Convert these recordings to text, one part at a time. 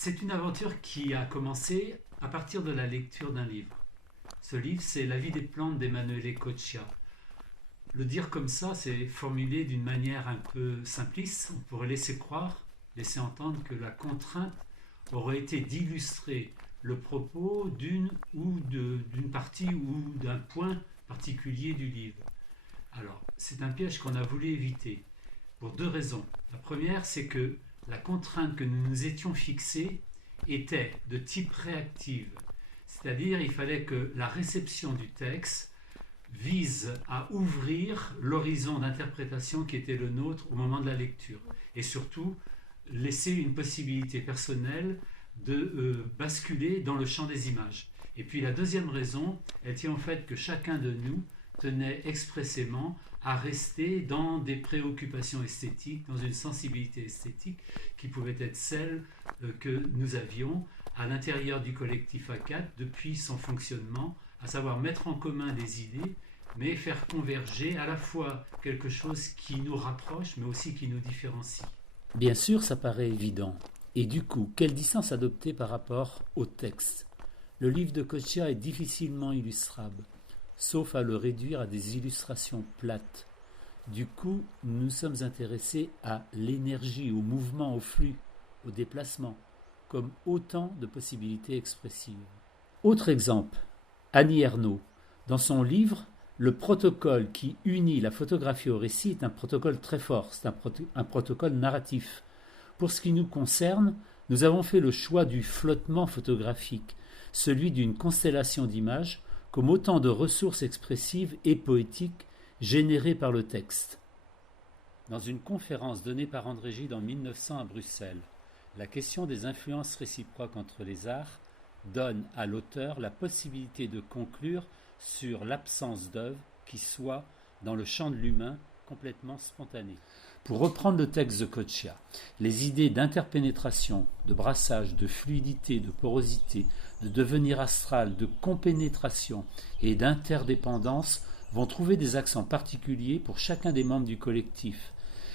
C'est une aventure qui a commencé à partir de la lecture d'un livre. Ce livre, c'est La vie des plantes d'Emanuele Coccia. Le dire comme ça, c'est formulé d'une manière un peu simpliste. On pourrait laisser croire, laisser entendre que la contrainte aurait été d'illustrer le propos d'une partie ou d'un point particulier du livre. Alors, c'est un piège qu'on a voulu éviter pour deux raisons. La première, c'est que la contrainte que nous nous étions fixée était de type réactive. C'est-à-dire, il fallait que la réception du texte vise à ouvrir l'horizon d'interprétation qui était le nôtre au moment de la lecture. Et surtout, laisser une possibilité personnelle de basculer dans le champ des images. Et puis la deuxième raison, elle tient au fait que chacun de nous tenait expressément à rester dans des préoccupations esthétiques, dans une sensibilité esthétique qui pouvait être celle que nous avions à l'intérieur du collectif A4 depuis son fonctionnement, à savoir mettre en commun des idées, mais faire converger à la fois quelque chose qui nous rapproche, mais aussi qui nous différencie. Bien sûr, ça paraît évident. Et du coup, quelle distance adopter par rapport au texte? Le livre de Coccia est difficilement illustrable, sauf à le réduire à des illustrations plates. Du coup, nous nous sommes intéressés à l'énergie, au mouvement, au flux, au déplacement, comme autant de possibilités expressives. Autre exemple, Annie Ernaux. Dans son livre, le protocole qui unit la photographie au récit est un protocole très fort, c'est un protocole narratif. Pour ce qui nous concerne, nous avons fait le choix du flottement photographique, celui d'une constellation d'images, comme autant de ressources expressives et poétiques générées par le texte. Dans une conférence donnée par André Gide en 1900 à Bruxelles, la question des influences réciproques entre les arts donne à l'auteur la possibilité de conclure sur l'absence d'œuvre qui soit, dans le champ de l'humain, complètement spontanée. Pour reprendre le texte de Coccia, les idées d'interpénétration, de brassage, de fluidité, de porosité, de devenir astral, de compénétration et d'interdépendance vont trouver des accents particuliers pour chacun des membres du collectif.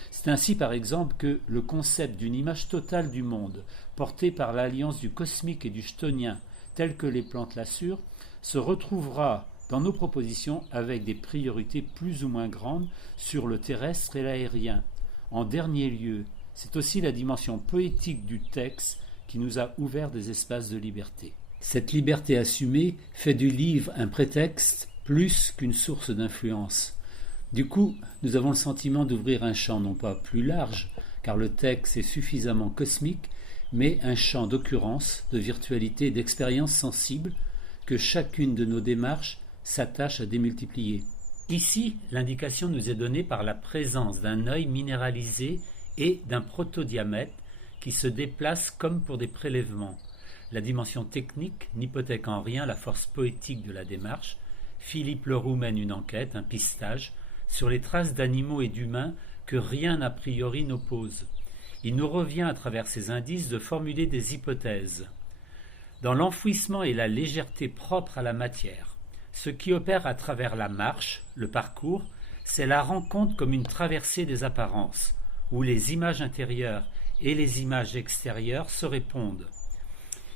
C'est ainsi par exemple que le concept d'une image totale du monde, porté par l'alliance du cosmique et du chthonien, tel que les plantes l'assurent, se retrouvera dans nos propositions avec des priorités plus ou moins grandes sur le terrestre et l'aérien. En dernier lieu, c'est aussi la dimension poétique du texte qui nous a ouvert des espaces de liberté. Cette liberté assumée fait du livre un prétexte plus qu'une source d'influence. Du coup, nous avons le sentiment d'ouvrir un champ non pas plus large, car le texte est suffisamment cosmique, mais un champ d'occurrence, de virtualité et d'expérience sensible que chacune de nos démarches s'attache à démultiplier. Ici, l'indication nous est donnée par la présence d'un œil minéralisé et d'un protodiamètre qui se déplace comme pour des prélèvements. La dimension technique n'hypothèque en rien la force poétique de la démarche. Philippe Leroux mène une enquête, un pistage, sur les traces d'animaux et d'humains que rien a priori n'oppose. Il nous revient à travers ces indices de formuler des hypothèses. Dans l'enfouissement et la légèreté propre à la matière, ce qui opère à travers la marche, le parcours, c'est la rencontre comme une traversée des apparences, où les images intérieures et les images extérieures se répondent.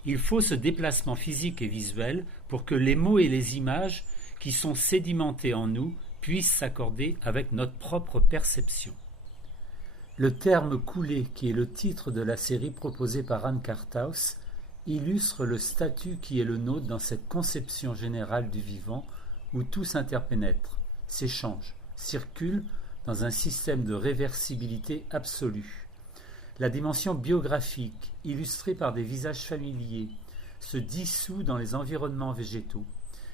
Il faut ce déplacement physique et visuel pour que les mots et les images qui sont sédimentés en nous puissent s'accorder avec notre propre perception. Le terme coulé, qui est le titre de la série proposée par Anne Karthaus, illustre le statut qui est le nôtre dans cette conception générale du vivant où tout s'interpénètre, s'échange, circule dans un système de réversibilité absolue. La dimension biographique, illustrée par des visages familiers, se dissout dans les environnements végétaux.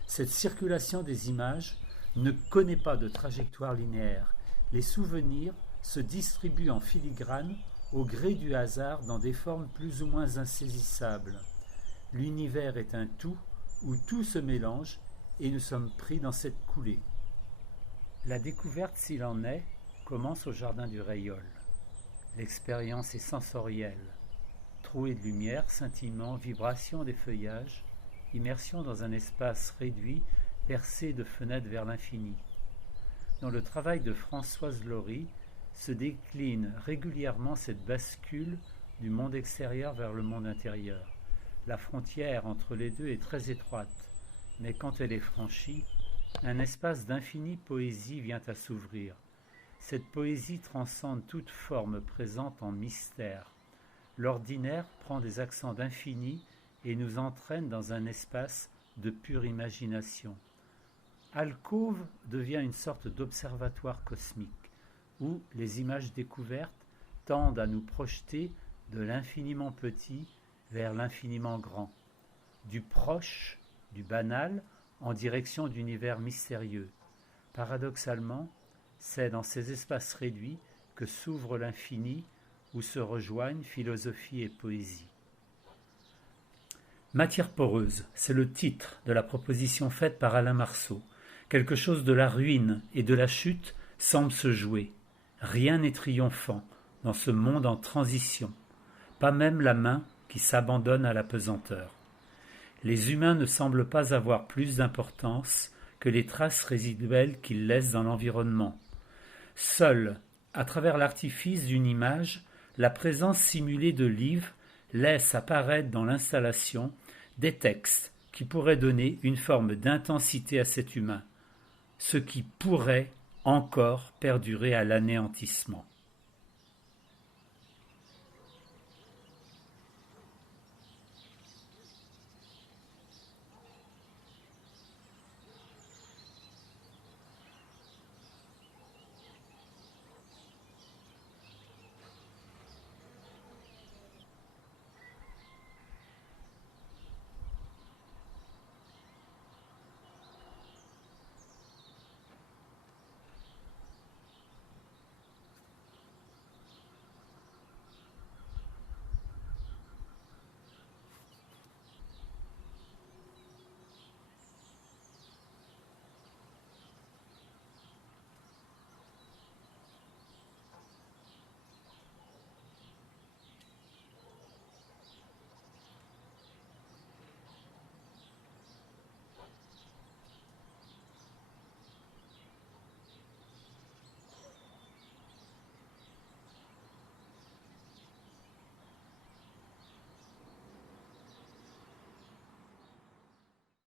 Cette circulation des images ne connaît pas de trajectoire linéaire. Les souvenirs se distribuent en filigrane au gré du hasard dans des formes plus ou moins insaisissables. L'univers est un tout où tout se mélange et nous sommes pris dans cette coulée. La découverte, s'il en est, commence au jardin du Rayol. L'expérience est sensorielle. Trouée de lumière, scintillement, vibration des feuillages, immersion dans un espace réduit, percé de fenêtres vers l'infini. Dans le travail de Françoise Laurie se décline régulièrement cette bascule du monde extérieur vers le monde intérieur. La frontière entre les deux est très étroite, mais quand elle est franchie, un espace d'infinie poésie vient à s'ouvrir. Cette poésie transcende toute forme présente en mystère. L'ordinaire prend des accents d'infini et nous entraîne dans un espace de pure imagination. Alcôve devient une sorte d'observatoire cosmique, où les images découvertes tendent à nous projeter de l'infiniment petit vers l'infiniment grand, du proche, du banal, en direction d'univers mystérieux. Paradoxalement, c'est dans ces espaces réduits que s'ouvre l'infini, où se rejoignent philosophie et poésie. Matière poreuse, c'est le titre de la proposition faite par Alain Marceau. Quelque chose de la ruine et de la chute semble se jouer. Rien n'est triomphant dans ce monde en transition, pas même la main qui s'abandonne à la pesanteur. Les humains ne semblent pas avoir plus d'importance que les traces résiduelles qu'ils laissent dans l'environnement. Seule, à travers l'artifice d'une image, la présence simulée de livres laisse apparaître dans l'installation des textes qui pourraient donner une forme d'intensité à cet humain, ce qui pourrait encore perdurer à l'anéantissement.